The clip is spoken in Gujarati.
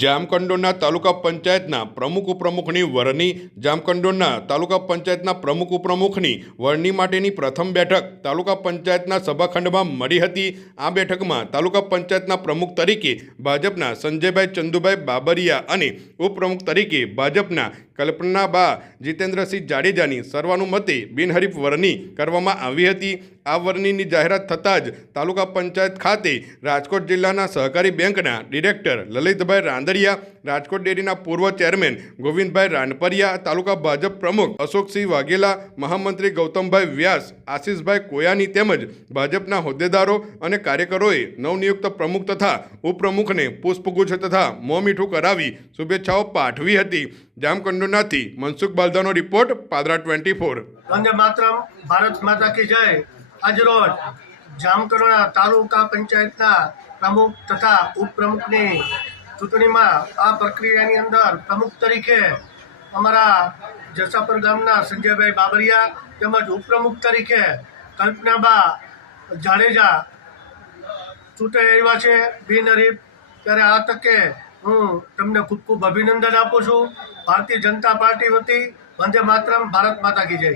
જામકંડોરના તાલુકા પંચાયતના પ્રમુખ ઉપપ્રમુખની વરણી જામકંડોરના તાલુકા પંચાયતના પ્રમુખ ઉપપ્રમુખની વરણી માટેની પ્રથમ બેઠક તાલુકા પંચાયતના સભાખંડમાં મળી હતી। આ બેઠકમાં તાલુકા પંચાયતના પ્રમુખ તરીકે ભાજપના સંજયભાઈ ચંદુભાઈ બાબરિયા અને ઉપપ્રમુખ તરીકે ભાજપના કલ્પનાબા જીતેન્દ્રસિંહ જાડેજાની સર્વાનુમતે બિનહરીફ વરણી કરવામાં આવી હતી। આ વરણીની જાહેરાત થતાં જ તાલુકા પંચાયત ખાતે રાજકોટ જિલ્લાના સહકારી બેંકના ડિરેક્ટર લલિતભાઈ રાંદડિયા, રાજકોટ ડેરીના પૂર્વ ચેરમેન ગોવિંદભાઈ રાનપરિયા, તાલુકા ભાજપ પ્રમુખ અશોકસિંહ વાઘેલા, મહામંત્રી ગૌતમભાઈ વ્યાસ, આશીષભાઈ કોયાની તેમજ ભાજપના હોદ્દેદારો અને કાર્યકરોએ નવનિયુક્ત પ્રમુખ તથા ઉપપ્રમુખને પુષ્પગુચ્છ તથા મોં મીઠું કરાવી શુભેચ્છાઓ પાઠવી હતી। જામકંડોનાથી મનસુખ બાલદાનો રિપોર્ટ, પાદરા 24। વંદે માતરમ, ભારત માતા કી જય। આજરોજ જામકંડોના તાલુકા પંચાયતના પ્રમુખ તથા ઉપપ્રમુખની ચૂંટણીમાં આ પ્રક્રિયાની અંદર પ્રમુખ તરીકે અમારા જસાપર ગામના સંજયભાઈ બાબરિયા તેમજ ઉપપ્રમુખ તરીકે કલ્પનાબા જાડેજા ચૂંટાઈ આવ્યા છે બિનહરીફ। ત્યારે આ તકે હું તમને ખૂબ ખૂબ અભિનંદન આપું છું। ભારતીય જનતા પાર્ટી વતી વંદે માતરમ, ભારત માતા કી જય।